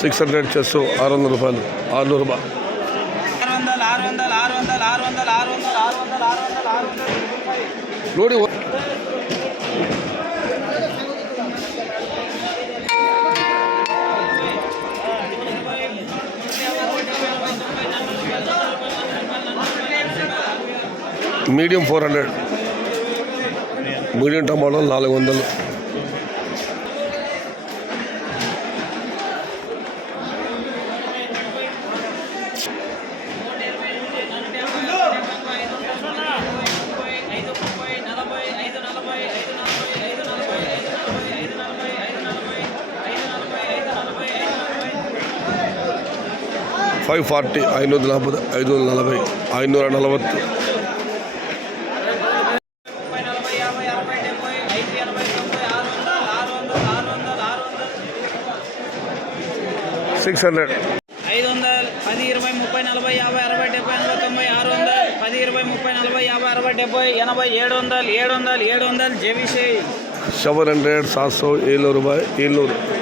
600 chess 600 రూపాయలు 600 రూపాయలు. 600 loading medium 400, medium టమాటోలు 400. $540, 540, 540, 540. $600. 500, 10, 20, 30, 40, 50, 60, 70, 80, 90, 10, 20, 30, 40, 50, 60, 70, 80, 90, 700, JVC. 700, 700, 700 రూపాయలు 700.